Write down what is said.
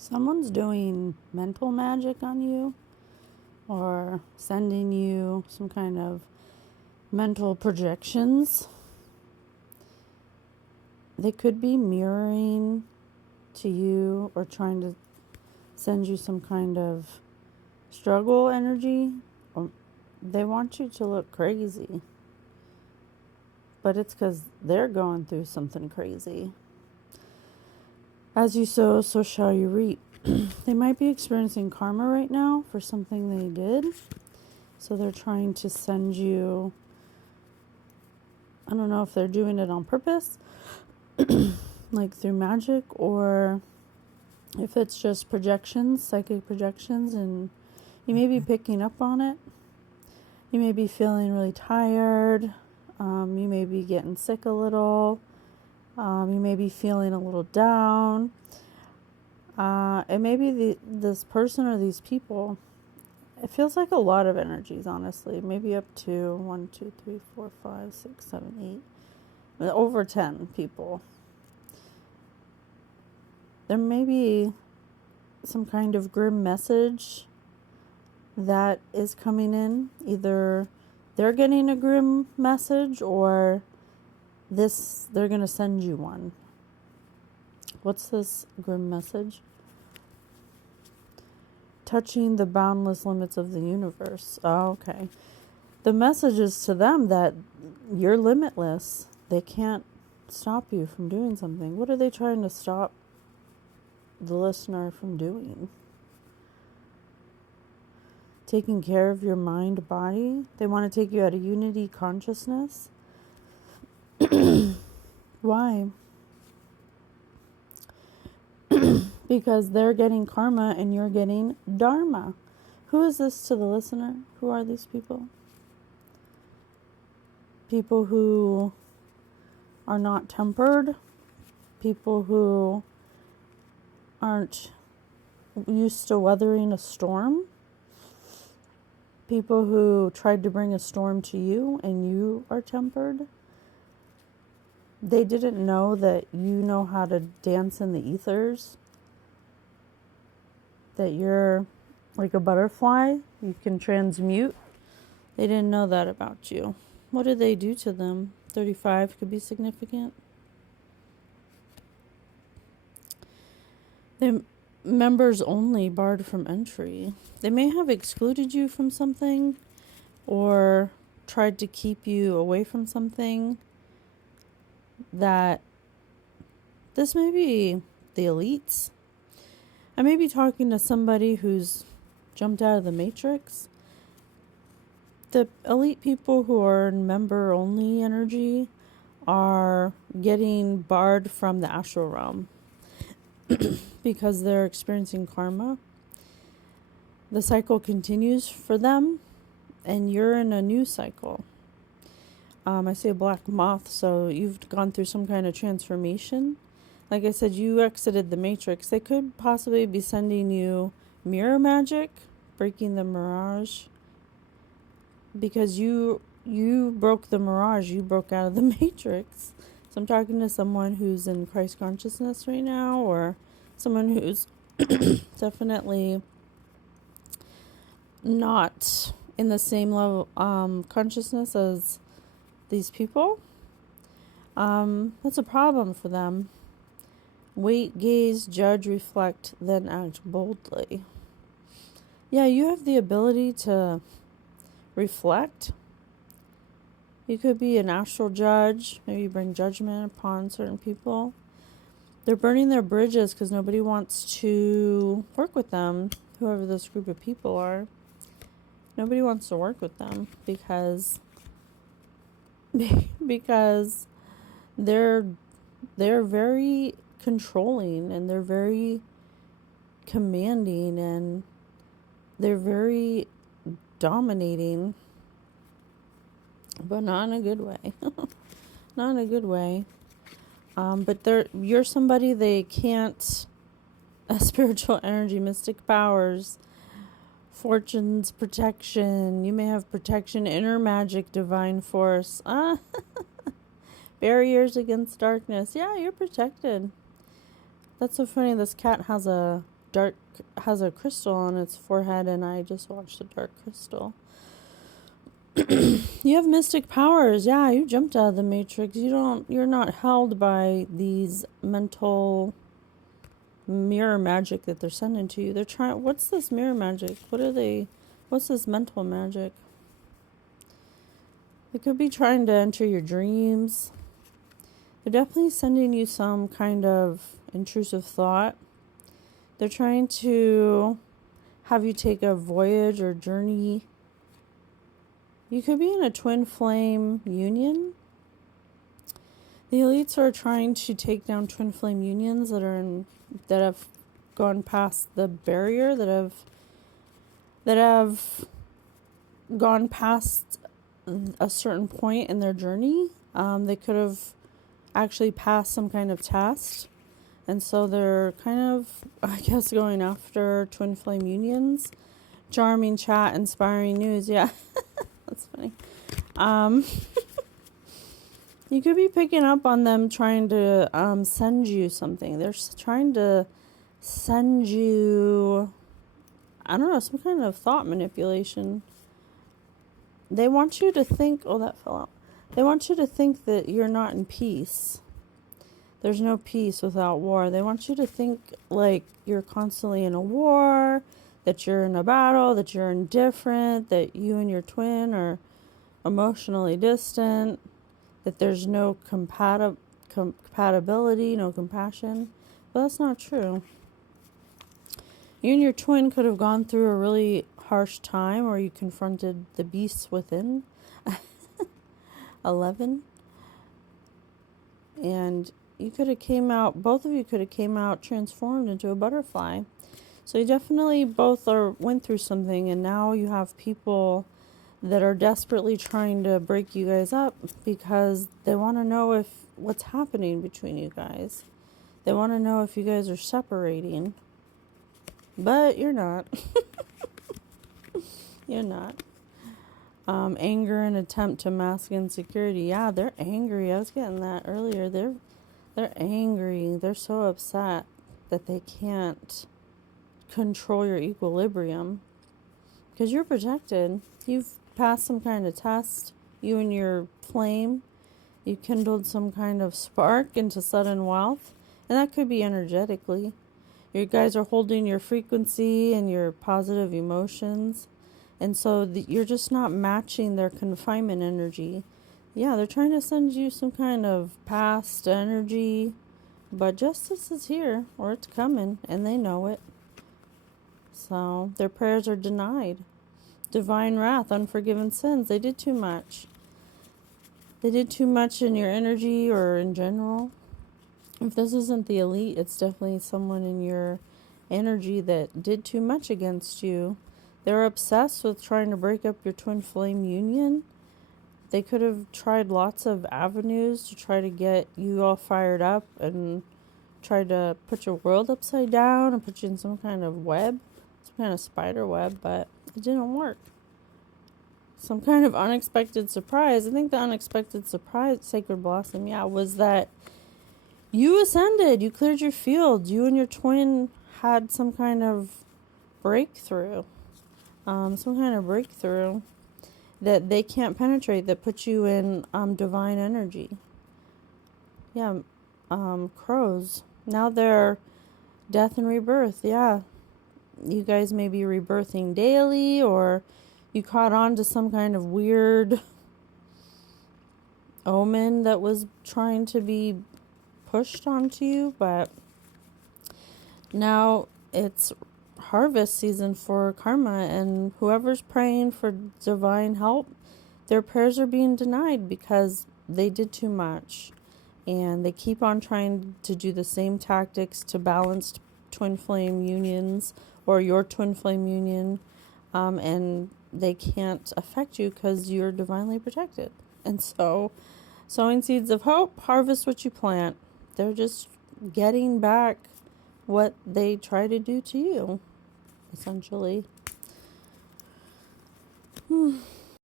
Someone's doing mental magic on you or sending you some kind of mental projections. They could be mirroring to you or trying to send you some kind of struggle energy. Or they want you to look crazy. But it's because they're going through something crazy. As you sow, so shall you reap. They might be experiencing karma right now for something they did. So they're trying to send you, I don't know if they're doing it on purpose, like through magic, or if it's just projections, psychic projections, and you may be picking up on it. You may be feeling really tired. You may be getting sick a little. You may be feeling a little down. It may be this person or these people. It feels like a lot of energies, honestly. Maybe up to 1, 2, 3, 4, 5, 6, 7, 8. Over 10 people. There may be some kind of grim message that is coming in. Either they're getting a grim message or they're going to send you one. What's this grim message? Touching the boundless limits of the universe. Oh, okay. The message is to them that you're limitless. They can't stop you from doing something. What are they trying to stop the listener from doing? Taking care of your mind, body. They want to take you out of unity consciousness. Why? Because they're getting karma and you're getting dharma. Who is this to the listener? Who are these people? People who are not tempered. People who aren't used to weathering a storm. People who tried to bring a storm to you and you are tempered. They didn't know that you know how to dance in the ethers. That you're like a butterfly. You can transmute. They didn't know that about you. What did they do to them? 35 could be significant. They members only, barred from entry. They may have excluded you from something or tried to keep you away from something. That this may be the elites. I may be talking to somebody who's jumped out of the matrix. The elite people who are in member only energy are getting barred from the astral realm because they're experiencing karma. The cycle continues for them and you're in a new cycle. I see a black moth, so you've gone through some kind of transformation. Like I said, you exited the matrix. They could possibly be sending you mirror magic, breaking the mirage. Because you broke the mirage, you broke out of the matrix. So I'm talking to someone who's in Christ consciousness right now, or someone who's definitely not in the same level consciousness as these people. That's a problem for them. Wait, gaze, judge, reflect, then act boldly. Yeah, you have the ability to reflect. You could be an astral judge, maybe bring judgment upon certain people. They're burning their bridges because nobody wants to work with them, whoever this group of people are. Nobody wants to work with them because they're very controlling and they're very commanding and they're very dominating, but not in a good way. Not in a good way. But you're somebody they can't. Spiritual energy, mystic powers, fortune's protection. You may have protection, inner magic, divine force. Barriers against darkness. Yeah, you're protected. That's so funny. This cat has a dark, has a crystal on its forehead, and I just watched the dark crystal. You have mystic powers. Yeah, you jumped out of the matrix. You're not held by these mental mirror magic that they're sending to you. They're trying, what's this mirror magic? What's this mental magic? They could be trying to enter your dreams. They're definitely sending you some kind of intrusive thought. They're trying to have you take a voyage or journey. You could be in a twin flame union. The elites are trying to take down twin flame unions that have gone past the barrier, that have gone past a certain point in their journey. They could have actually passed some kind of test. And so they're kind of, I guess, going after twin flame unions. Charming chat, inspiring news. Yeah, that's funny. You could be picking up on them trying to send you something. They're trying to send you, I don't know, some kind of thought manipulation. They want you to think, oh, that fell out. They want you to think that you're not in peace. There's no peace without war. They want you to think like you're constantly in a war, that you're in a battle, that you're indifferent, that you and your twin are emotionally distant, that there's no compatibility, no compassion. But that's not true. You and your twin could have gone through a really harsh time where you confronted the beasts within. 11. And you could have both of you could have came out transformed into a butterfly. So you definitely both went through something, and now you have people that are desperately trying to break you guys up because they want to know what's happening between you guys. They want to know if you guys are separating. But you're not. You're not. Anger and attempt to mask insecurity. Yeah, they're angry. I was getting that earlier. They're angry. They're so upset that they can't control your equilibrium because you're protected. You've passed some kind of test. You and your flame, you kindled some kind of spark into sudden wealth, and that could be energetically. You guys are holding your frequency and your positive emotions, and so you're just not matching their confinement energy. Yeah, they're trying to send you some kind of past energy, but justice is here, or it's coming, and they know it. So their prayers are denied. Divine wrath, unforgiven sins. They did too much. They did too much in your energy or in general. If this isn't the elite, it's definitely someone in your energy that did too much against you. They're obsessed with trying to break up your twin flame union. They could have tried lots of avenues to try to get you all fired up and try to put your world upside down and put you in some kind of web, some kind of spider web, but it didn't work. Some kind of unexpected surprise. I think the unexpected surprise, Sacred Blossom, was that you ascended. You cleared your field. You and your twin had some kind of breakthrough. That they can't penetrate, that puts you in divine energy. Yeah, crows. Now they're death and rebirth. Yeah, you guys may be rebirthing daily, or you caught on to some kind of weird omen that was trying to be pushed onto you, but now it's harvest season for karma, and whoever's praying for divine help, their prayers are being denied because they did too much, and they keep on trying to do the same tactics to balance twin flame unions or your twin flame union, and they can't affect you because you're divinely protected. And so, sowing seeds of hope, harvest what you plant. They're just getting back what they try to do to you, essentially.